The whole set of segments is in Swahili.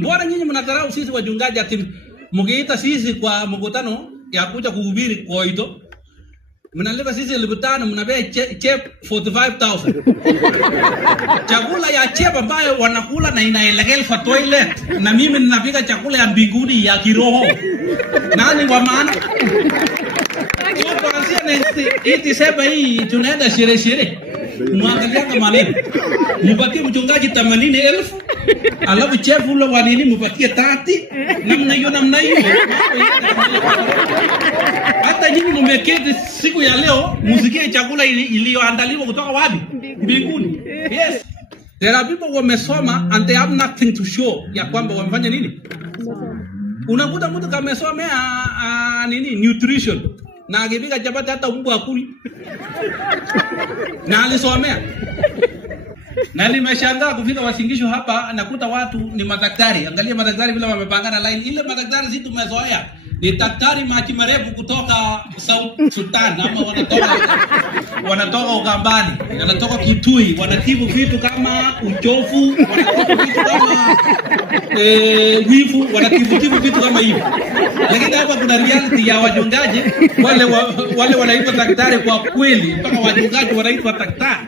Mbona nyinyi mnadharau sisi wachungaji ati mkiita sisi kwa mkutano ya kuja kuhubiri koito? Mnalipa sisi 5,000 mnabea chep 45,000. Chakula ya chep ambayo wanakula na inaelekea kwa toilet na mimi ninapika chakula ya mbinguni ya kiroho. Nani kwa maana? Kuanzia iti sema hii tunaenda sherehe. Muangalia kama nini? Mupatie mchungaji 80,000. Alafu chef ule wa nini mupatie 30 namna hiyo. Hata nyinyi mmeketi siku ya leo musikie chakula iliyoandaliwa kutoka wapi? Mbinguni. Yes. There are people wamesoma and they have nothing to show ya kwamba wamefanya nini? Unakuta mtu kama amesomea nini nutrition na akipika chapati hata mbwa akuli. Na alisomea. Na nimeshangaa kufika Wasingisho hapa nakuta watu ni madaktari. Angalia madaktari vile wamepangana line. Ile madaktari si tumezoea. Ni daktari maji marefu kutoka South Sudan ama wanatoka Ugambani, wanatoka Kitui, wanatibu vitu kama uchofu, wanatibu vitu kama wivu, wanatibu vitu kama hivyo. Lakini hapa kuna reality ya wachungaji wale wanaitwa daktari kwa kweli, mpaka wachungaji wanaitwa daktari.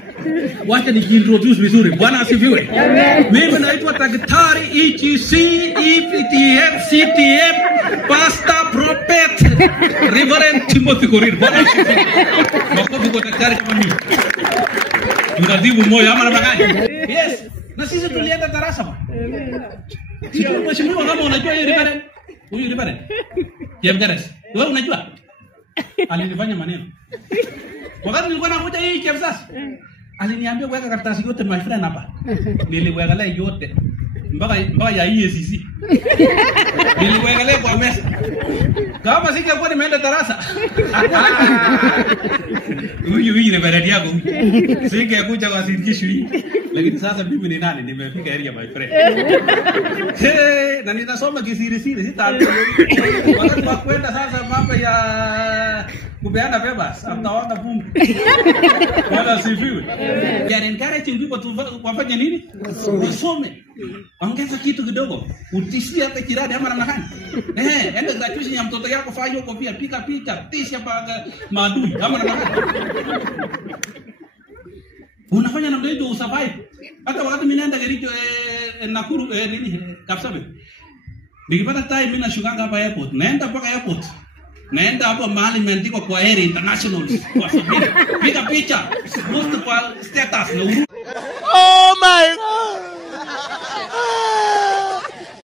Wacha nijiintroduce vizuri. Bwana asifiwe. Mimi naitwa daktari EGC EPTM CTM Pastor Prophet Reverend Timothy Korir. Bwana asifiwe. Makofi kwa daktari kama mimi. Tunadhibu moyo ama namna gani? Yes. Na sisi tulienda darasa bwana. Sio mheshimiwa kama unajua hiyo Reverend. Huyu Reverend. Jemgares. Wewe unajua? Alinifanya maneno. Wakati nilikuwa nakuja hii chef sasa. Aliniambia weka karatasi yote my friend hapa. Niliweka yote. Mpaka ya EACC. Niliweka kwa mesa. Kama singekuwa nimeenda darasa. Huyu Reverend yako. Singekuja kwa Singisho hii. Lakini sasa mimi ni nani? Nimefika area my friend. Na ninasoma kisiri sitaambia. Wakati wa kwenda sasa mambo ya kupeana papers, mtaona fungu. Bwana sifiwe. Ya encourage people to wafanye nini? Wasome. Ongeza kitu kidogo. Utishie hata kirani ama namna gani? Enda graduation ya mtoto yako fanya huko pia, pika picha, tisha pa maadui ama namna gani? Unafanya namna hiyo usurvive. Hata wakati mimi naenda Kericho Nakuru nini? Kapsabet. Nikipata time mimi nashukanga hapa airport. Naenda mpaka airport. Naenda hapo mahali imeandikwa kwa Air International. Kwa sababu piga picha, post kwa status na Oh my God.